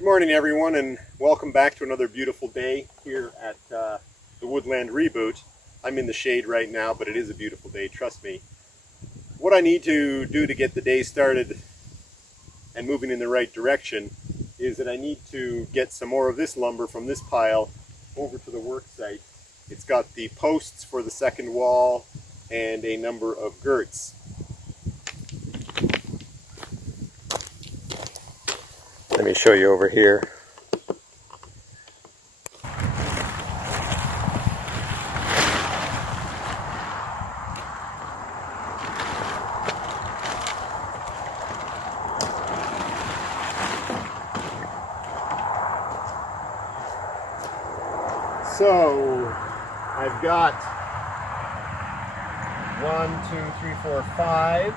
Good morning, everyone, and welcome back to another beautiful day here at the Woodland Reboot. I'm in the shade right now, but it is a beautiful day, trust me. What I need to do to get the day started and moving in the right direction is that I need to get some more of this lumber from this pile over to the work site. It's got the posts for the second wall and a number of girts. Let me show you over here. So I've got 5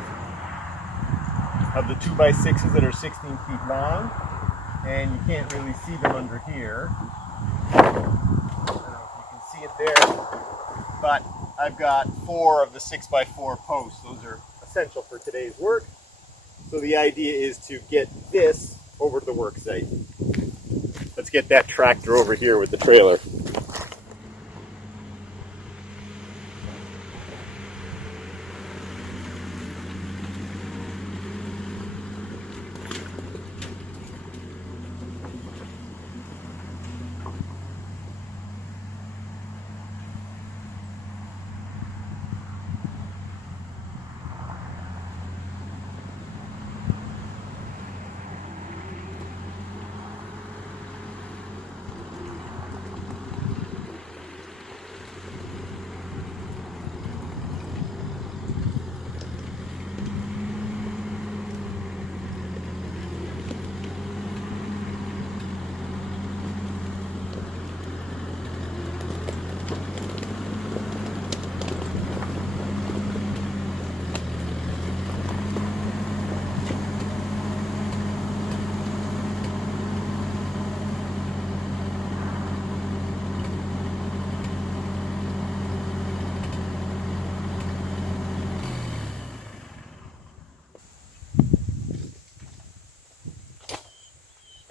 of the 2x6s that are 16 feet long, and you can't really see them under here. I don't know if you can see it there, but I've got 4 of the 6x4 posts. Those are essential for today's work. So the idea is to get this over to the work site. Let's get that tractor over here with the trailer.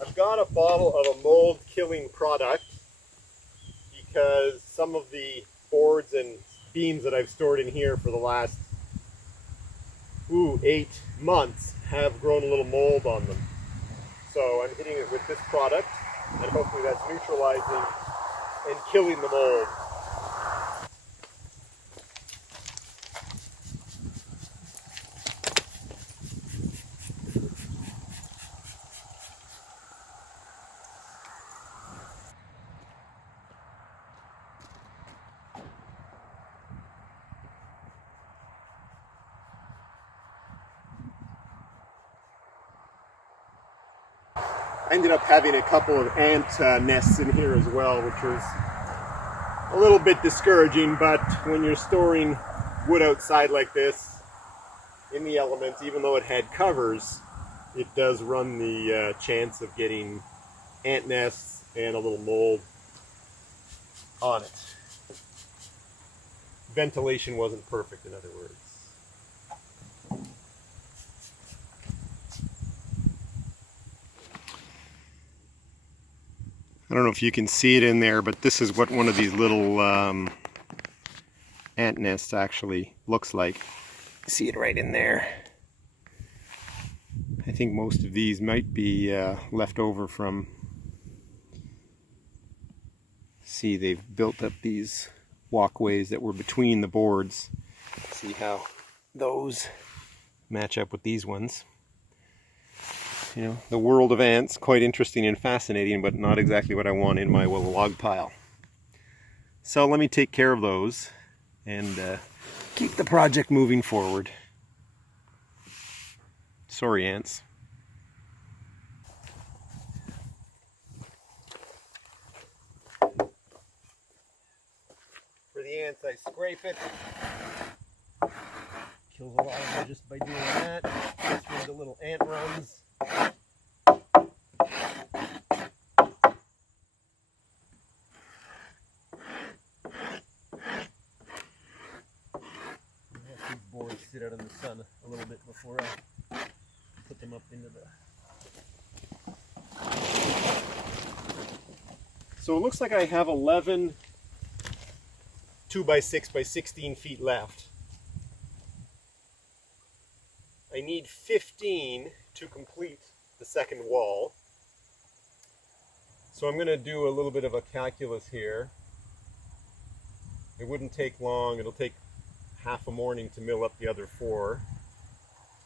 I've got a bottle of a mold killing product because some of the boards and beams that I've stored in here for the last 8 months have grown a little mold on them. So I'm hitting it with this product, and hopefully that's neutralizing and killing the mold. I ended up having a couple of ant nests in here as well, which was a little bit discouraging, but when you're storing wood outside like this in the elements, even though it had covers, it does run the chance of getting ant nests and a little mold on it. Ventilation wasn't perfect, in other words. I don't know if you can see it in there, but this is what one of these little ant nests actually looks like. See it right in there. I think most of these might be left over from... See, they've built up these walkways that were between the boards. See how those match up with these ones. You know, the world of ants, quite interesting and fascinating, but not exactly what I want in my log pile. So let me take care of those and keep the project moving forward. Sorry, ants. For the ants, I scrape it. Kills a lot of them just by doing that. Just for the little ant runs. These boards sit out in the sun a little bit before I put them up into the So it looks like I have 11 2x6 by 16 feet left. I need 15 to complete the second wall. So I'm going to do a little bit of a calculus here. It wouldn't take long. It'll take half a morning to mill up the other 4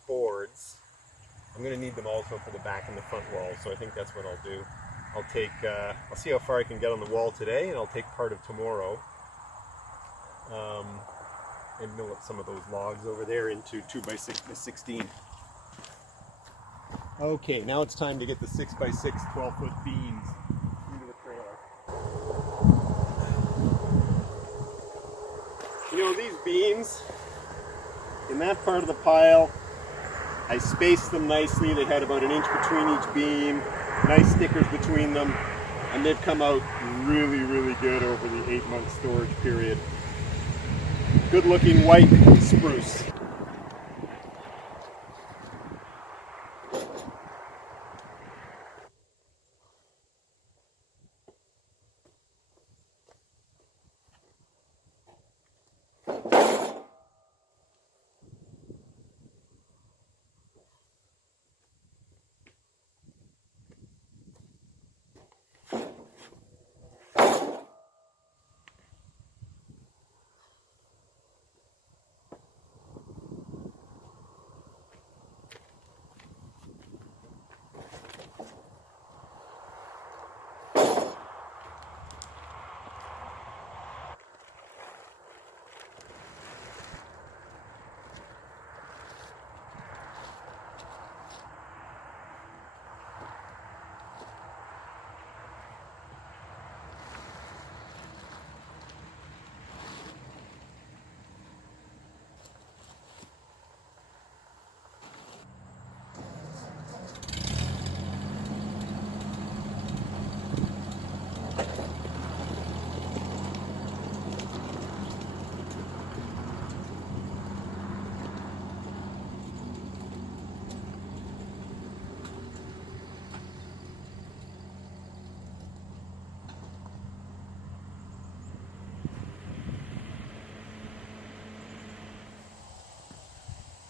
boards. I'm going to need them also for the back and the front wall, so I think that's what I'll do. I'll see how far I can get on the wall today, and I'll take part of tomorrow and mill up some of those logs over there into 2x6 by 16. Okay, now it's time to get the 6x6 12-foot beams into the trailer. You know, these beams, in that part of the pile, I spaced them nicely. They had about an inch between each beam, nice stickers between them, and they've come out really, really good over the 8-month storage period. Good looking white spruce.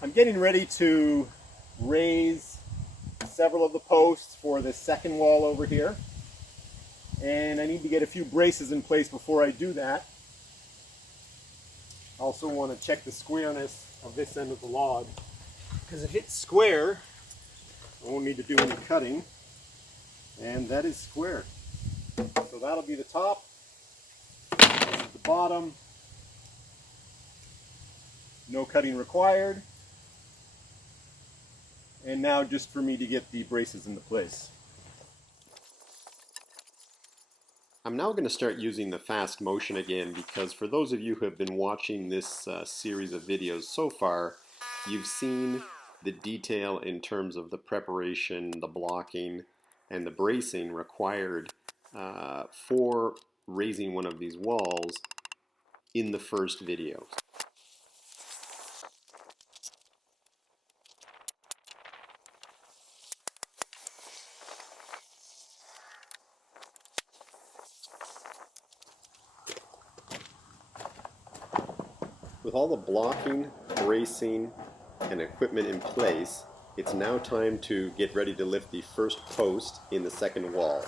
I'm getting ready to raise several of the posts for the second wall over here, and I need to get a few braces in place before I do that. I also want to check the squareness of this end of the log, because if it's square, I won't need to do any cutting, and that is square. So that'll be the top, this is the bottom, no cutting required. And now just for me to get the braces into place. I'm now going to start using the fast motion again, because for those of you who have been watching this series of videos so far, you've seen the detail in terms of the preparation, the blocking, and the bracing required for raising one of these walls in the first video. With all the blocking, bracing, and equipment in place, it's now time to get ready to lift the first post in the second wall.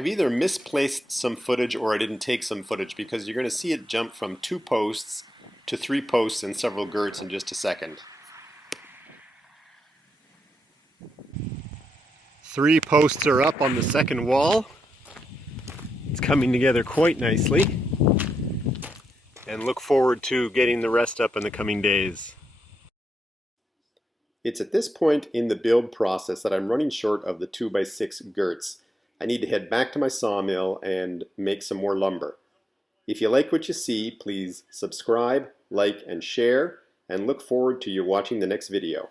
I've either misplaced some footage or I didn't take some footage, because you're going to see it jump from 2 posts to 3 posts and several girts in just a second. 3 posts are up on the second wall. It's coming together quite nicely, and look forward to getting the rest up in the coming days. It's at this point in the build process that I'm running short of the 2x6 girts. I need to head back to my sawmill and make some more lumber. If you like what you see, please subscribe, like, and share, and look forward to you watching the next video.